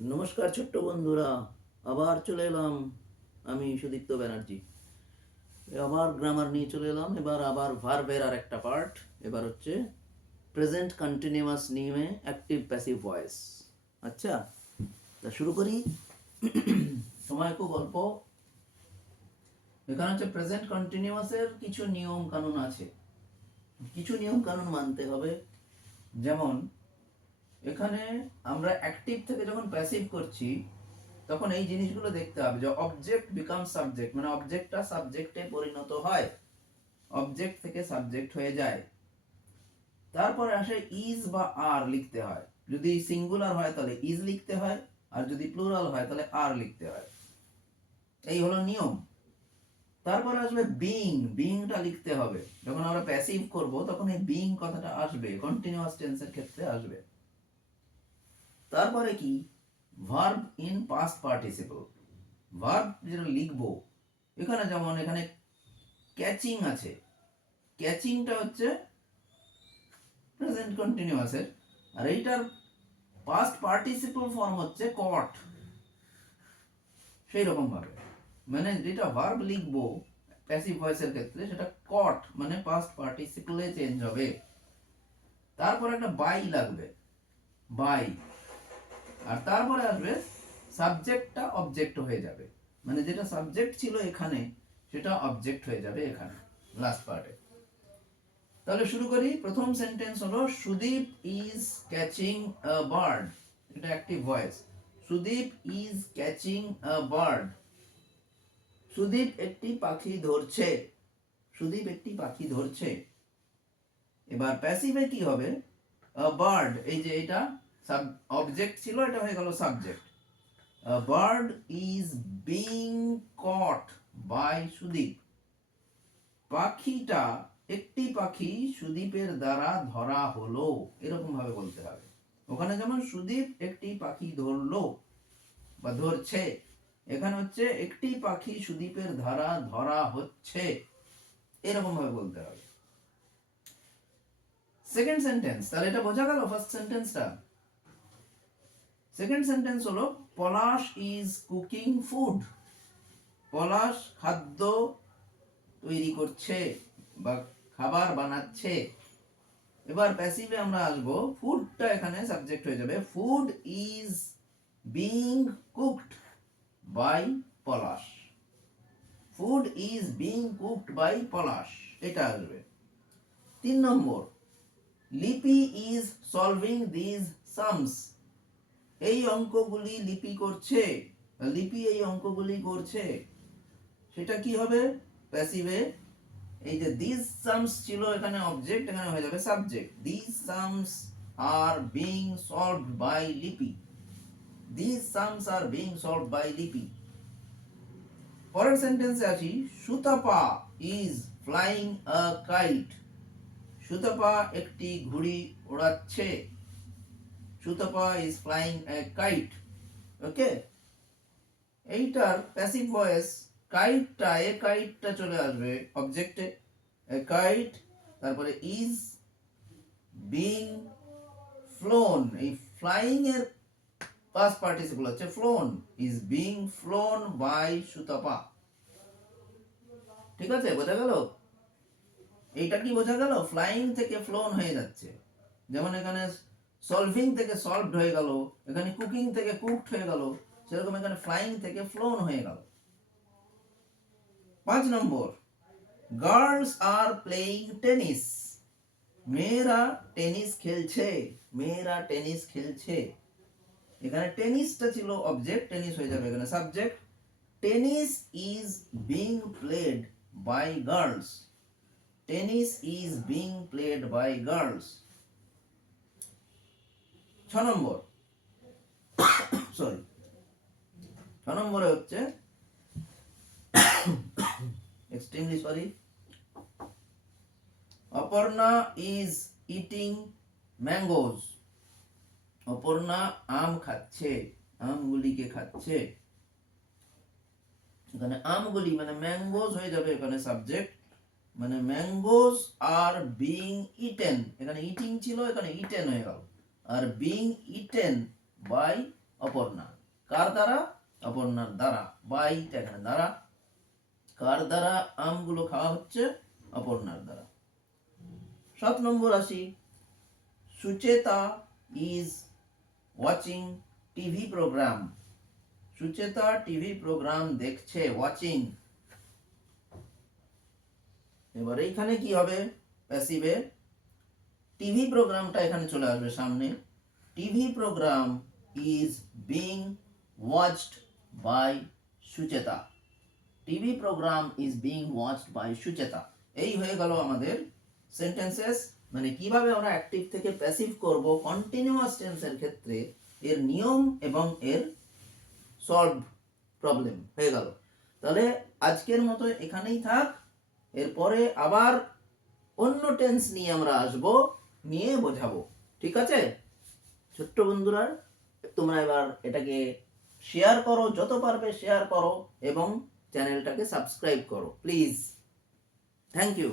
নমস্কার ছোট্ট বন্ধুরা, আবার চলে এলাম আমি সুদীপ্ত ব্যানার্জি। আবার গ্রামার নিয়ে চলে এলাম। এবার আবার ভার্বের আর একটা পার্ট। এবার হচ্ছে প্রেজেন্ট কন্টিনিউয়াস নিয়ে অ্যাক্টিভ প্যাসিভ ভয়েস। আচ্ছা, তা শুরু করি। সময় খুব অল্প। এখানে হচ্ছে প্রেজেন্ট কন্টিনিউয়াসের কিছু নিয়ম কানুন আছে, কিছু নিয়ম কানুন মানতে হবে। যেমন এখানে আমরা অ্যাক্টিভ থেকে যখন প্যাসিভ করছি তখন এই জিনিসগুলো দেখতে হবে যে অবজেক্ট বিকাম সাবজেক্ট, মানে অবজেক্টটা সাবজেক্টে পরিণত হয়, অবজেক্ট থেকে সাবজেক্ট হয়ে যায়। তারপরে আসে ইজ বা আর লিখতে হয়। যদি সিঙ্গুলার হয় তাহলে ইজ লিখতে হয়, আর যদি প্লুরাল হয় তাহলে আর লিখতে হয়। এই হলো নিয়ম। তারপরে আসবে বিইং, বিইংটা লিখতে হবে। যখন আমরা প্যাসিভ করব তখন এই বিইং কথাটা আসবে, কন্টিনিউয়াস টেন্সের ক্ষেত্রে আসবে। তারপরে কি, verb in past participle, verb যেটা লিখবো। এখানে যেমন এখানে ক্যাচিং আছে, ক্যাচিংটা হচ্ছে প্রেজেন্ট কন্টিনিউয়াসের, আর এইটার পাস্ট পার্টিসিপল ফর্ম হচ্ছে কট। সেই রকম ভাবে মানে যেটা ভার্ব লিখবো প্যাসিভ ভয়েসের ক্ষেত্রে সেটা কট মানে পাস্ট পার্টিসিপলে চেঞ্জ হবে। তারপর একটা বাই লাগবে, বাই। আর তারপরে আসবে সাবজেক্টটা অবজেক্ট হয়ে যাবে, মানে যেটা সাবজেক্ট ছিল এখানে সেটা অবজেক্ট হয়ে যাবে এখানে লাস্ট পার্টে। তাহলে শুরু করি। প্রথম সেন্টেন্স হলো Sudip is catching a bird. এটা active voice. Sudip is catching a bird. Sudip একটি পাখি ধরছে, সুদীপ একটি পাখি ধরছে। এবার প্যাসিভে কি হবে, আ বার্ড, এই যে এটা সাব অবজেক্ট ছিল, এটা হয়ে গেল subject. A bird is being caught by Sudip. পাখিটা, একটি পাখি সুদীপের দ্বারা ধরা হলো, এরকম ভাবে বলতে হবে। ওখানে যেমন সুদীপ একটি পাখি ধরলো বা ধরছে, এখানে হচ্ছে একটি পাখি সুদীপের দ্বারা ধরা হচ্ছে, এরকম ভাবে বলতে হবে। সেকেন্ড সেন্টেন্স, তাহলে এটা বোঝা গেল ফার্স্ট সেন্টেন্সটা। সেকেন্ড সেন্টেন্স হলো পলাশ ইজ কুকিং ফুড। পলাশ খাদ্য তৈরি করছে বা খাবার বানাচ্ছে। এবার প্যাসিভে আমরা আসবো, ফুডটা এখানে সাবজেক্ট হয়ে যাবে। Food is being cooked by Palash. Food is being cooked by Palash, এটা আসবে। 3 নম্বর, লিপি ইজ সলভিং দিজ সামস। এই অঙ্কগুলি লিপি করছে, লিপি এই অঙ্কগুলি করছে, সেটা কি হবে প্যাসিভে। এই যে দিস সামস ছিল এখানে অবজেক্ট, এখানে হয়ে যাবে subject. This sums are being solved by Lipi. This sums are being solved by Lipi. পরের সেন্টেন্সে আসি, Sutapa is flying a kite. Sutapa একটি ঘুড়ি ওড়াচ্ছে। Sutapa is flying a kite. Okay, এইটার প্যাসিভ ভয়েস কাইটটা, এ কাইটটা চলে আসবে অবজেক্টে, এ কাইট। তারপরে ইজ বিং ফ্লোন, এই ফ্লাইং এর পাস্ট পার্টিসিপল হচ্ছে flown, is being flown by Sutapa. ঠিক আছে, বোঝা গেল? এইটা কি বোঝা গেল, ফ্লাইং থেকে ফ্লোন হয়ে যাচ্ছে। যেমন এখানে সলভিং থেকে সলভড হয়ে গেল, এখানে কুকিং থেকে কুকড হয়ে গেল, সেরকম এখানে ফ্লাইং থেকে ফ্লোন হয়ে গেল। 5 নম্বর, গার্লস আর প্লেইং টেনিস। মেয়েরা টেনিস খেলছে, মেয়েরা টেনিস খেলছে। এখানে টেনিসটা ছিল অবজেক্ট, টেনিস হয়ে যাবে এখানে subject. Tennis is being played by girls. Tennis is being played by girls. 6 নম্বর, সরি, 6 নম্বরে হচ্ছে extremely sorry, Aparna is eating mangoes. Aparna আম খাচ্ছে, আমগুলিকে খাচ্ছে। এখানে আমগুলি মানে ম্যাঙ্গোজ হয়ে যাবে এখানে সাবজেক্ট, মানে ম্যাঙ্গোজ আর বিং ইটেন, এখানে ইটিং ছিল এখানে ইটেন হয়ে গেল, are being eaten by Aparna. কার দ্বারা? অপর্ণার দ্বারা। বাইটা এখানে দ্বারা। কার দ্বারা আমগুলো খাওয়া হচ্ছে? অপর্ণার দ্বারা। 7 নম্বর আসি। Sucheta is watching TV programme. Sucheta TV programme দেখছে, ওয়াচিং। এবার এইখানে কি হবে? প্যাসিভে টিভি প্রোগ্রামটা এখানে চলে আসবে সামনে। TV programme is being watched by Sucheta. TV programme is being watched by Sucheta. এই হয়ে গেল আমাদের সেন্টেন্সেস। মানে কিভাবে আমরা অ্যাক্টিভ থেকে প্যাসিভ করব কন্টিনিউয়াস টেন্সের ক্ষেত্রে, এর নিয়ম এবং এর সলভ প্রবলেম হয়ে গেল। তাহলে আজকের মতো এখানেই থাক। এরপরে আবার অন্য টেন্স নিয়ে আমরা আসব, নিয়ে বোঝাবো। ঠিক আছে ছোট্ট বন্ধুরা, তোমরা এবার এটাকে শেয়ার করো, যত পারবে শেয়ার করো এবং চ্যানেলটাকে সাবস্ক্রাইব করো প্লিজ। Thank you.